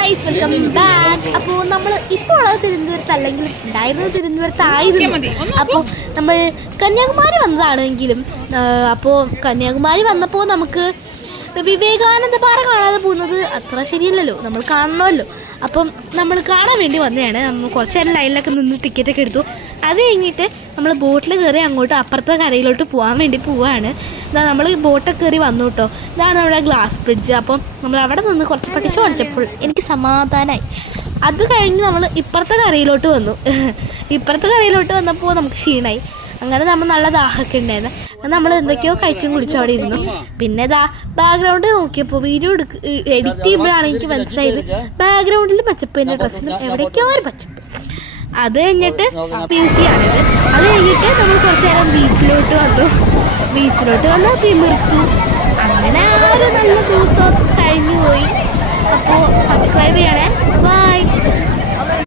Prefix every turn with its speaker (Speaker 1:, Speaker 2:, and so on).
Speaker 1: Guys welcome back. അപ്പോൾ നമ്മൾ ഇപ്പോൾ ഉള്ളത് തിരുവനന്തപുരത്ത് അല്ലെങ്കിൽ ഉണ്ടായിരുന്നത് തിരുവനന്തപുരത്തായിരുന്നു. അപ്പോൾ നമ്മൾ കന്യാകുമാരി വന്നതാണെങ്കിലും അപ്പോൾ കന്യാകുമാരി വന്നപ്പോൾ നമുക്ക് വിവേകാനന്ദ പാറ കാണാതെ പോകുന്നത് അത്ര ശരിയല്ലല്ലോ. നമ്മൾ കാണണമല്ലോ. അപ്പം നമ്മൾ കാണാൻ വേണ്ടി വന്നതാണ്. നമ്മൾ കുറച്ച് നേരം ലൈനിലൊക്കെ നിന്ന് ടിക്കറ്റൊക്കെ എടുത്തു. അത് കഴിഞ്ഞിട്ട് നമ്മൾ ബോട്ടിൽ കയറി അങ്ങോട്ട് അപ്പുറത്തെ കരയിലോട്ട് പോകാൻ വേണ്ടി പോവാണ്. ഇതാ നമ്മൾ ബോട്ടൊക്കെ കയറി വന്നു കേട്ടോ ഇതാണ് നമ്മുടെ ഗ്ലാസ് ബ്രിഡ്ജ്. അപ്പം നമ്മൾ അവിടെ നിന്ന് കുറച്ച് പഠിച്ച് പഠിച്ചപ്പോൾ എനിക്ക് സമാധാനമായി അത് കഴിഞ്ഞ് നമ്മൾ ഇപ്പുറത്തെ കരയിലോട്ട് വന്നു. ഇപ്പുറത്തെ കരയിലോട്ട് വന്നപ്പോൾ നമുക്ക് ക്ഷീണമായി അങ്ങനെ നമ്മൾ നല്ല ദാഹമൊക്കെ ഉണ്ടായിരുന്നു. നമ്മൾ എന്തൊക്കെയോ കഴിച്ചും കുടിച്ചും അവിടെ ഇരുന്നു. പിന്നെ ഇതാ ബാക്ക്ഗ്രൗണ്ട് നോക്കിയപ്പോൾ വീഡിയോ എടുക്ക എഡിറ്റ് ചെയ്യുമ്പോഴാണ് എനിക്ക് മനസ്സിലായത്. ബാക്ക്ഗ്രൗണ്ടിൽ പച്ചപ്പ് എന്റെ ഡ്രസ്സിലും എവിടേക്കോ ഒരു പച്ചപ്പ്. അത് കഴിഞ്ഞിട്ട് മ്യൂസിയാണിത് അത് കഴിഞ്ഞിട്ട് നമ്മൾ കുറച്ച് നേരം ബീച്ചിലോട്ട് വന്നു. ബീച്ചിലോട്ട് വന്നു തിമിർത്തു അങ്ങനെ